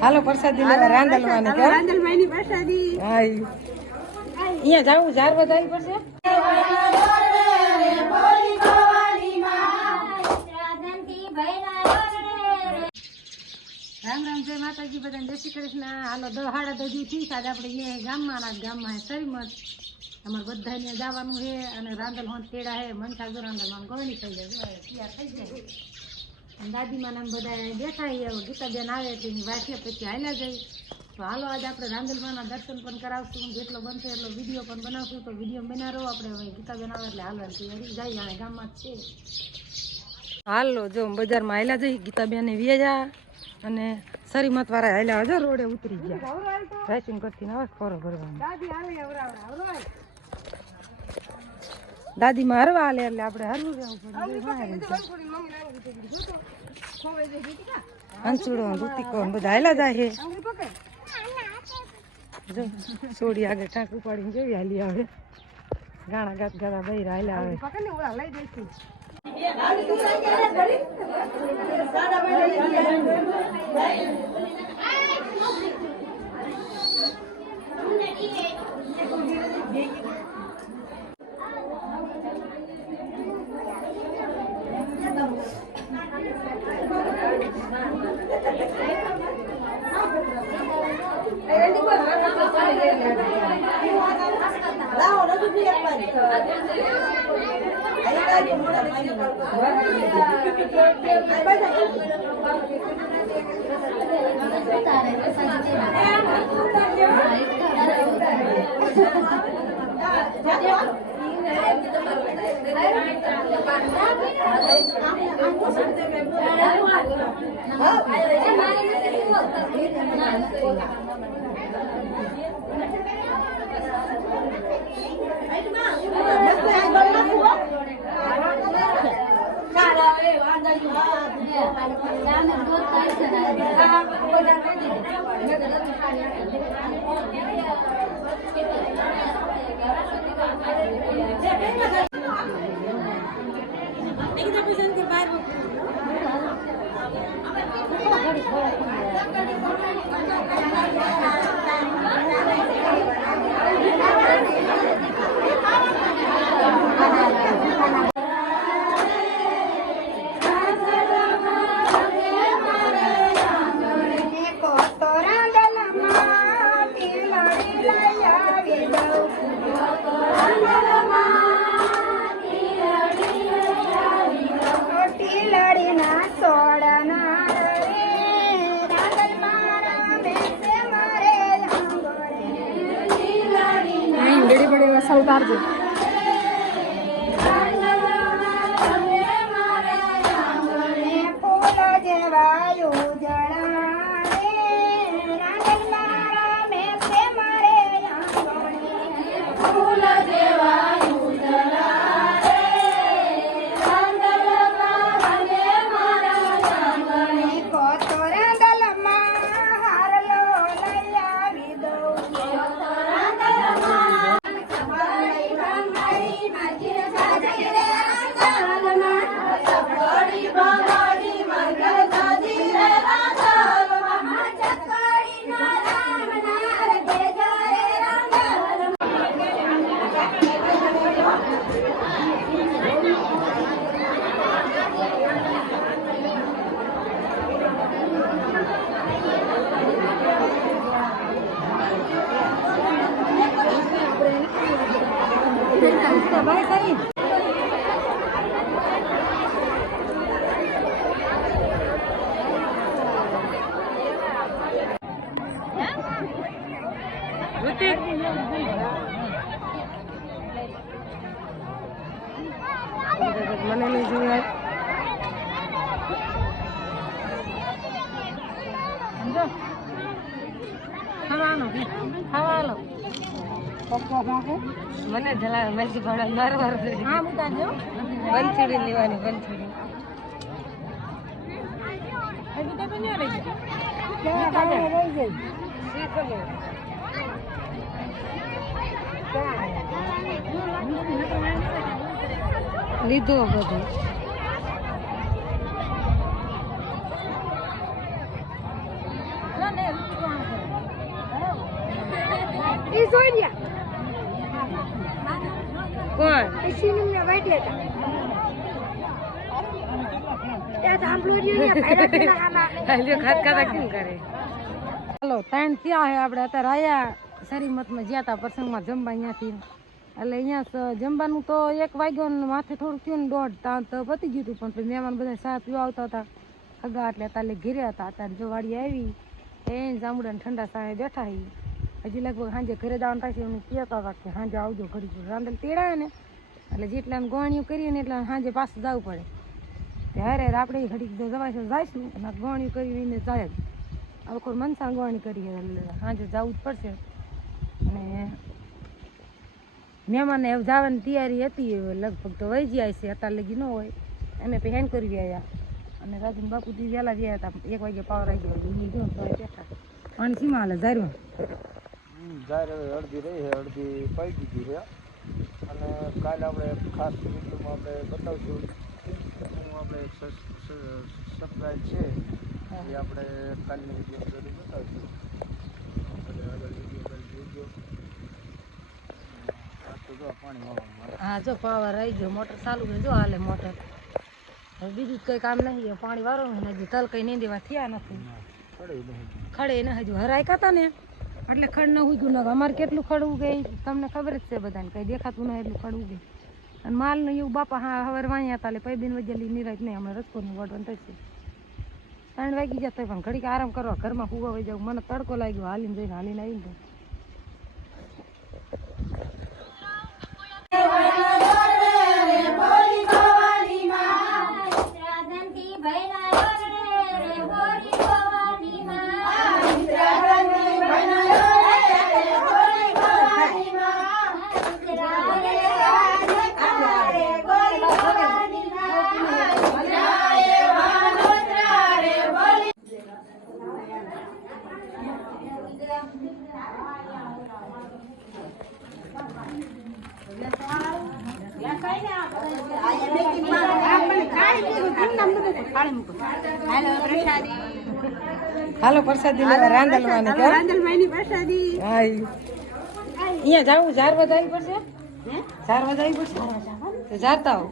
હાલો પ્રસાદી લેવા રાંદલવાની કે રાંદલમાની પ્રસાદી. હા અહીંયા જાવું ઝાર વધારી પડશે. રામ રામ જય માતાજી બધાને જય શ્રી કૃષ્ણ. હાલો 10:30 થી સાદ આપણે અહીંયા ગામમાં સરીમત અમારે બધાને જવાનું છે અને રાંદલ હોંત તેડા છે મનસા રાંદલ માં ગવણી થઈ જાય તૈયાર થઈ જાય. દાદીમાં નામ બધા બેઠા ગીતાબેન આવે એટલે એની વાંચીએ પછી હાલ્યા જાય. તો હાલો આજે આપણે રાંદલમાના દર્શન પણ કરાવશું, જેટલો બનશે એટલો વિડીયો પણ બનાવશું. તો વિડીયો બનાવો આપણે હવે ગીતાબેન આવે એટલે હાલવાની તૈયારી જાય અને ગામમાં જ છે. હાલો જો બજારમાં હાલ્યા જઈ ગીતાબેન વ્યાજા અને સરીમત વાળા હાલ્યા હજો રોડે ઉતરી ગયા રાઈસિંગ કરતી આવે ખોરો ભરવાનું. દાદીમાં હરવા હાલે એટલે આપણે હરવું રહેવું પડે. હંસુડો ઋતિકો બધા હાલ્યા જાય છે. જો સોડી આગળ ટાંક ઉપાડીને જોઈ હાલી આવે ગાણા ગાત ગાતા બૈરા હાલ્યા આવે. મને નહીં જોઈએ ખાવાનો મને જલા મરજી ભાડા મારવાર હા મુકાજો બંચડી લેવાની બંચડી હજી તો બન્યો રહી ગયો કાલે રહી ગઈ શીખ લે લીધો બધું કોણ હાલો 3 થયા હે આપણે અત્યારે આયા શરીમતમાં જ્યાં તા પ્રસંગમાં જમવા અહીંયાથી એટલે અહીંયા જમવાનું તો 1 વાગ્યો ને માથે થોડુંક થયું ને 1:30 ત્યાં તો પતી ગયું હતું પણ મહેમાન બધા ચા પીવા આવતા હતા હગા એટલે અત્યારે ઘેરે હતા અત્યારે જો વાડી આવી એ જાંબુડાને ઠંડા સામે બેઠા હી હજી લગભગ સાંજે ઘરે જવાનું થાય છે એમને કહેતા હતા કે સાંજે આવજો ઘડી રાંધલ તેડાવે ને એટલે જેટલાને ગોણીઓ કરીએ ને એટલા સાંજે પાછું જવું પડે ત્યારે આપણે ઘડીક જવાય જઈશું અને ગોણીઓ કરીને જાય જ હવે કોઈ મનસા ગોણી કરીએ એટલે સાંજે જવું જ પડશે અને મહેમાનને હવે જવાની તૈયારી હતી લગભગ તો વહી જાય છે અત્યારે લગી ન હોય અમે પછી હેન કરી આવ્યા અને રાજુ બાપુજી વહેલા ગયા હતા 1 વાગે પાવર આવી ગયો બેઠા પાણી સીમા હાલે ધાર્યું જાહેર અડધી રહી છે અડધી પડી દીધી છે અને કાલે આપણે ખાસ વિડીયોમાં આપણે બતાવશું આપણે સરપ્રાઈઝ છે એ આપણે કાલની વિડીયો જરૂર બતાવશું અને આગળ વિડીયો જોજો તો જો પાણી વાળવાનું હા જો પાવર આવી ગયો મોટર ચાલુ છે જો હાલે મોટર હવે બીજું કંઈ કામ નહીં પાણી વાળવાનું હજી તલ કંઈ નહીં દેવા થયા નથી ખડે ને હજુ હરાય કાતા ને એટલે ખડ ન ઉગ્યું ન અમારે કેટલું ખડ ઉગે તમને ખબર જ છે બધાને કંઈ દેખાતું ન એટલું ખડ ઉગે અને માલનું એવું બાપા હા હવે વાણ્યા હતા એટલે પૈબીન વજેલી નિરાજ નહીં અમે રસકોનું વડવાનું થશે 3 વાગી જતો પણ ઘડીક આરામ કરવા ઘરમાં ફૂગા વહી જાવ મને તડકો લાગ્યો હાલીને જઈને આવીને હાલો પ્રસાદી લેવા રાંદલવાની પ્રસાદી હા અહીંયા જાવું 4 વાગે આવી પડશે 4 વાગે આવી પડશે તો જાતા હો